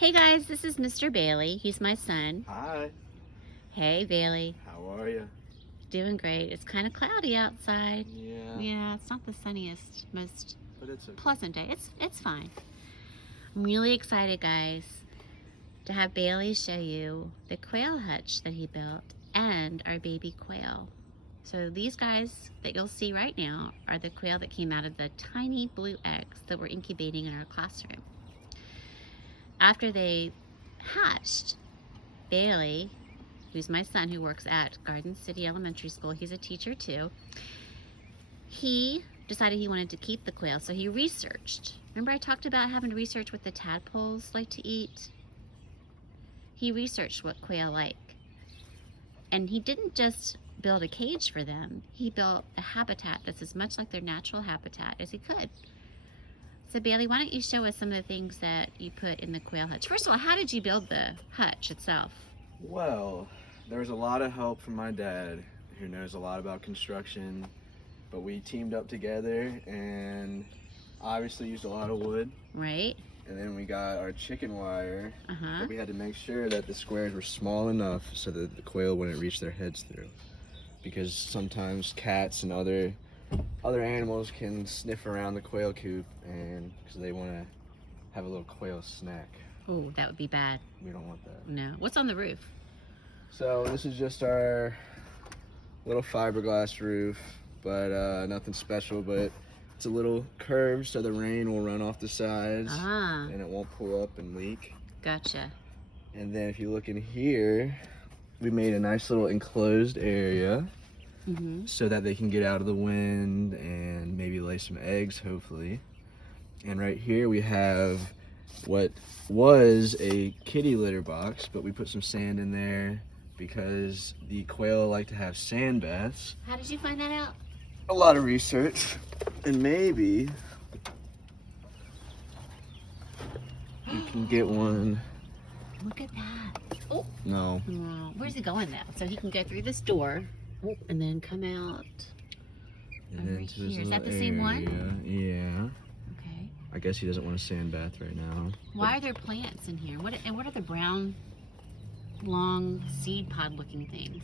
Hey guys, this is Mr. Bailey. He's my son. Hi, Hey Bailey. how are you? Doing great. It's kind of cloudy outside. Yeah, Yeah, it's not the sunniest, most but it's okay. pleasant day. It's fine. I'm really excited, guys, to have Bailey show you the quail hutch that he built and our baby quail. So these guys that you'll see right now are the quail that came out of the tiny blue eggs that we're incubating in our classroom. After they hatched, Bailey, who's my son who works at Garden City Elementary School, he's a teacher too, he decided he wanted to keep the quail, so he researched. Remember I talked about having to research what the tadpoles like to eat? He researched what quail like. And he didn't just build a cage for them, he built a habitat that's as much like their natural habitat as he could. So Bailey, why don't you show us some of the things that you put in the quail hutch? First of all, how did you build the hutch itself? Well, there was a lot of help from my dad, who knows a lot about construction, but we teamed up together and obviously used a lot of wood. Right? And then we got our chicken wire, Uh-huh. but we had to make sure that the squares were small enough so that the quail wouldn't reach their heads through. Because sometimes cats and other animals can sniff around the quail coop, and because they want to have a little quail snack. Oh, that would be bad. We don't want that. No. What's on the roof? So this is just our little fiberglass roof, but nothing special, but it's a little curved so the rain will run off the sides Ah, and it won't pull up and leak. gotcha. And then if you look in here, we made a nice little enclosed area Mm-hmm. so that they can get out of the wind and maybe lay some eggs, hopefully. And right here we have what was a kitty litter box, but we put some sand in there because the quail like to have sand baths. How did you find that out? A lot of research, and maybe you can get one. Look at that. Oh, No. where's he going now? So he can go through this door and then come out. And Over then to this here. Is that little the same one? area. Yeah. Okay. I guess he doesn't want a sand bath right now. Why are there plants in here? What are the brown, long seed pod looking things?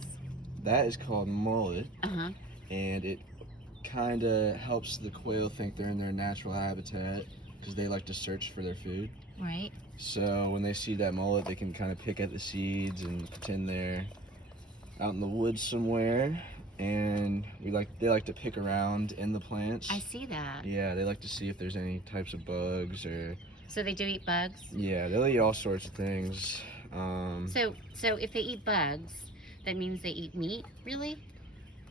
That is called mullet, Uh-huh. and it kind of helps the quail think they're in their natural habitat because they like to search for their food. Right. So when they see that mullet, they can kind of pick at the seeds and pretend they're out in the woods somewhere. And they like to pick around in the plants. I see that. Yeah, they like to see if there's any types of bugs or So they do eat bugs? yeah, they'll eat all sorts of things. So if they eat bugs, that means they eat meat, really?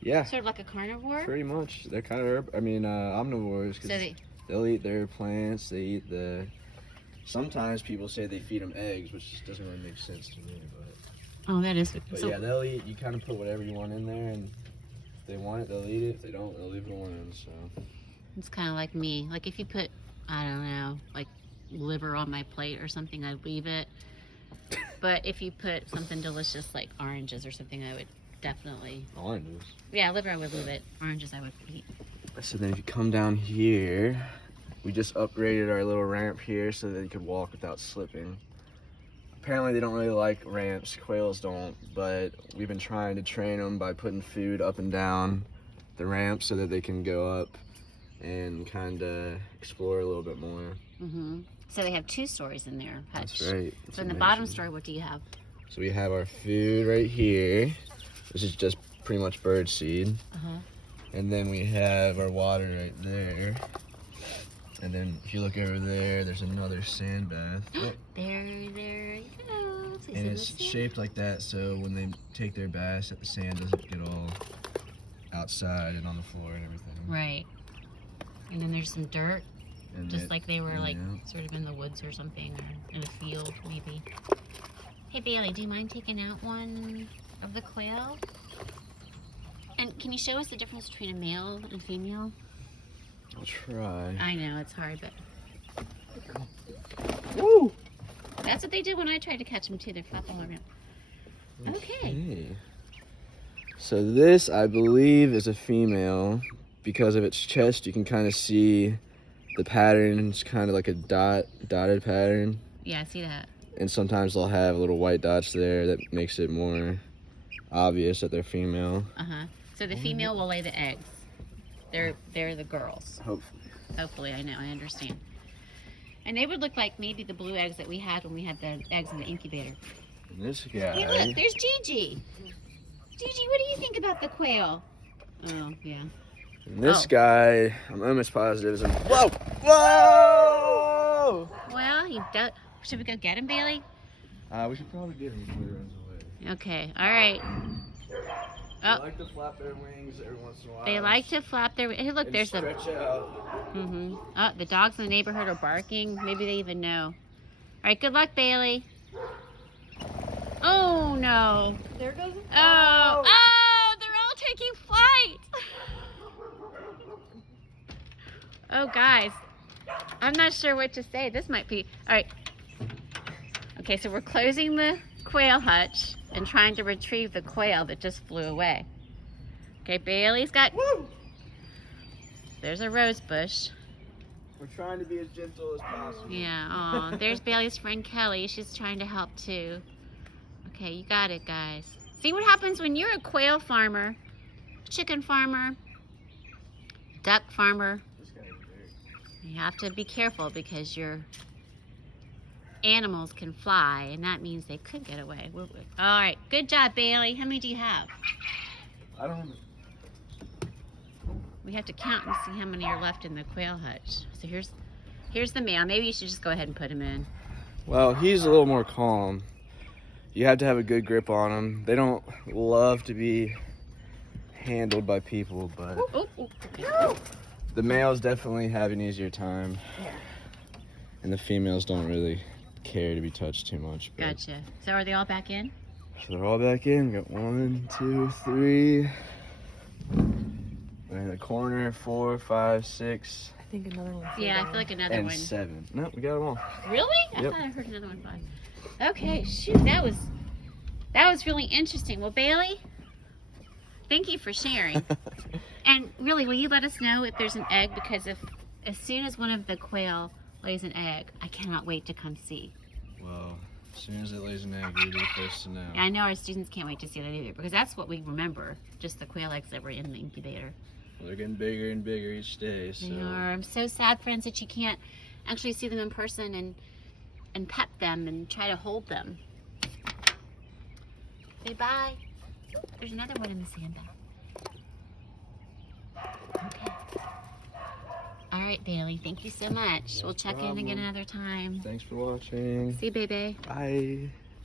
Yeah, Sort of like a carnivore? pretty much. They're kind of omnivores So because they'll eat their plants. They eat the. Sometimes people say they feed them eggs, which just doesn't really make sense to me. Oh, that is. But So, yeah, they'll eat. You kind of put whatever you want in there, and if they want it, they'll eat it. If they don't, they'll leave it alone. So it's kind of like me. Like if you put, I don't know, like liver on my plate or something, I'd leave it. But if you put something delicious like oranges or something, I would definitely. oranges. Yeah, liver I would leave it. Oranges I would eat. So then if you come down here, we just upgraded our little ramp here so that they could walk without slipping. Apparently they don't really like ramps, quails don't, but we've been trying to train them by putting food up and down the ramp so that they can go up and kind of explore a little bit more. Mm-hmm. So they have 2 stories in there. Hutch. That's right. It's So in the amazing. bottom story, what do you have? So we have our food right here. This is just pretty much bird seed. Uh-huh. And then we have our water right there. And then if you look over there, there's another sand bath. Oh, There it goes. Is and it it's the same? shaped like that so when they take their baths that the sand doesn't get all outside and on the floor and everything. Right. And then there's some dirt, And just like they were like yeah. sort of in the woods or something, or in a field maybe. Hey Bailey, do you mind taking out one of the quail? And can you show us the difference between a male and female? I'll try. I know it's hard, but Woo! that's what they do when I try to catch them too. They flap all around. Okay. So this, I believe, is a female. Because of its chest, you can kind of see the pattern. It's kind of like a dotted pattern. Yeah, I see that. And sometimes they'll have little white dots there that makes it more obvious that they're female. So the female will lay the eggs. They're the girls. Hopefully. Hopefully, I know, I understand. And they would look like maybe the blue eggs that we had when we had the eggs in the incubator. And this guy. Hey, look, there's Gigi. Gigi, what do you think about the quail? Oh, yeah. And this guy, I'm almost positive is a... Whoa! Whoa! Well, he does. Should we go get him, Bailey? We should probably get him before he runs away. Okay, all right. They like to flap their wings every once in a while. They like to flap their... Hey, look, there's a... Stretch out. Oh, the dogs in the neighborhood are barking. Maybe they even know. All right, good luck, Bailey. Oh, no. There goes the Oh, oh, they're all taking flight. Oh, guys, I'm not sure what to say. This might be, all right. Okay, so we're closing the quail hutch and trying to retrieve the quail that just flew away. Okay, Bailey's got, Woo! There's a rose bush. We're trying to be as gentle as possible. Yeah, oh, there's Bailey's friend Kelly. She's trying to help too. Okay, you got it, guys. See what happens when you're a quail farmer, chicken farmer, duck farmer. This guy's big. You have to be careful because your animals can fly, and that means they could get away. All right, good job, Bailey. How many do you have? I don't know. We have to count and see how many are left in the quail hutch. So here's the male. Maybe you should just go ahead and put him in. Well, he's a little more calm. You have to have a good grip on them. They don't love to be handled by people, but Okay. the males definitely have an easier time. Yeah. And the females don't really care to be touched too much. But... Gotcha. So are they all back in? So they're all back in. Got 1, 2, 3. In the corner, 4, 5, 6, I think another one. Yeah, I feel like another and one. 7. No, we got them all. Really? I Yep. thought I heard another one 5. Okay, shoot, that was really interesting. Well, Bailey, thank you for sharing. And really, will you let us know if there's an egg? Because as soon as one of the quail lays an egg, I cannot wait to come see. Well, as soon as it lays an egg, you'll be the first to know. I know our students can't wait to see that either, because that's what we remember, just the quail eggs that were in the incubator. Well, they're getting bigger and bigger each day, so... They are. I'm so sad, friends, that you can't actually see them in person and pet them and try to hold them. Say bye. There's another one in the sandbag. Okay. All right, Bailey. Thank you so much. No We'll check in problem. again another time. Thanks for watching. See you, baby. Bye.